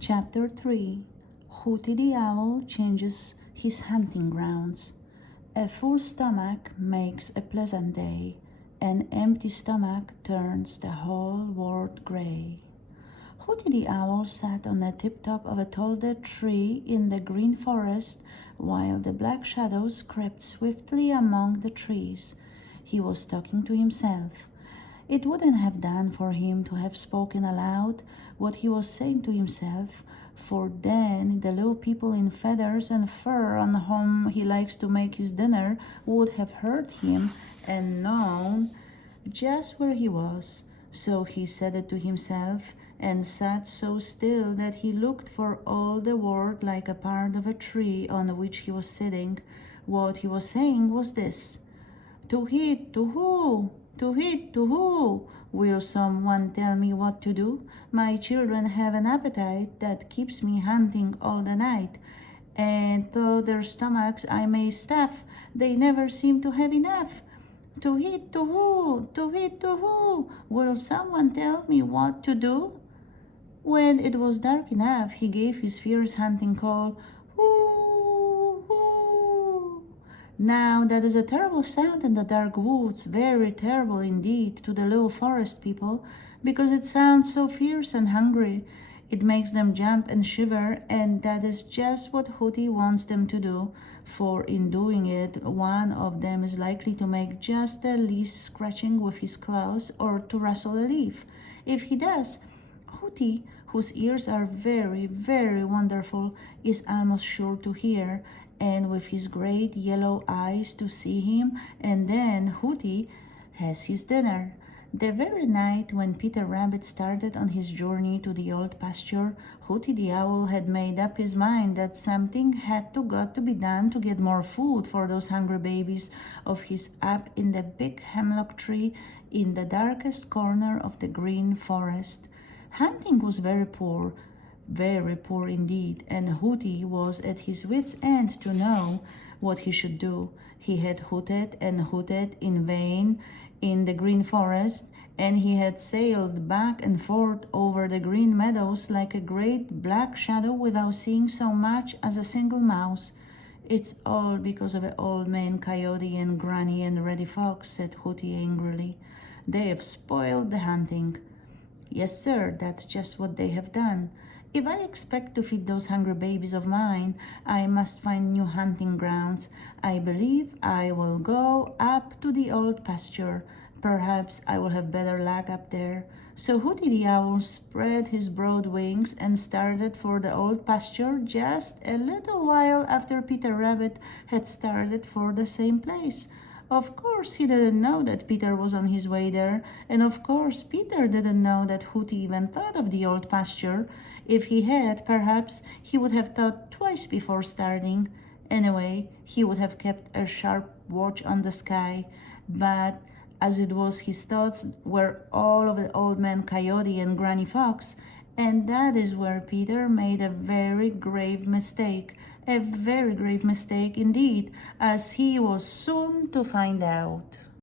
Chapter 3. Hooty the Owl changes his hunting grounds. A full stomach makes a pleasant day. An empty stomach turns the whole world gray. Hooty the Owl sat on the tip-top of a tall dead tree in the green forest while the black shadows crept swiftly among the trees. He was talking to himself. It wouldn't have done for him to have spoken aloud what he was saying to himself, for then the little people in feathers and fur on whom he likes to make his dinner would have heard him and known just where he was. So he said it to himself and sat so still that he looked for all the world like a part of a tree on which he was sitting. What he was saying was this: "To hit, to hoo, to hit, to hoo. Will someone tell me what to do? My children have an appetite that keeps me hunting all the night. And though their stomachs I may stuff, they never seem to have enough. To hit, to hoo, to hit, to hoo. Will someone tell me what to do?" When it was dark enough, he gave his fierce hunting call, "Hoo, hoo." Now that is a terrible sound in the dark woods, very terrible indeed to the little forest people, because it sounds so fierce and hungry. It makes them jump and shiver, and that is just what Hooty wants them to do, for in doing it, one of them is likely to make just the least scratching with his claws or to rustle a leaf. If he does, Hooty, whose ears are very, very wonderful, is almost sure to hear, and with his great yellow eyes to see him, and then Hooty has his dinner. The very night when Peter Rabbit started on his journey to the old pasture, Hooty the Owl had made up his mind that something had got to be done to get more food for those hungry babies of his up in the big hemlock tree in the darkest corner of the green forest. Hunting was very poor indeed, and Hooty was at his wits' end to know what he should do. He had hooted and hooted in vain in the green forest, and he had sailed back and forth over the green meadows like a great black shadow without seeing so much as a single mouse. "It's all because of the old man Coyote and Granny and Reddy Fox," said Hooty angrily. "They have spoiled the hunting." "Yes, sir, that's just what they have done. If I expect to feed those hungry babies of mine, I must find new hunting grounds. I believe I will go up to the old pasture. Perhaps I will have better luck up there." So Hooty the Owl spread his broad wings and started for the old pasture just a little while after Peter Rabbit had started for the same place. Of course he didn't know that Peter was on his way there, and of course Peter didn't know that Hooty even thought of the old pasture. If he had, perhaps he would have thought twice before starting. Anyway, he would have kept a sharp watch on the sky. But as it was, his thoughts were all of the old man Coyote and Granny Fox, and that is where Peter made a very grave mistake indeed, as he was soon to find out.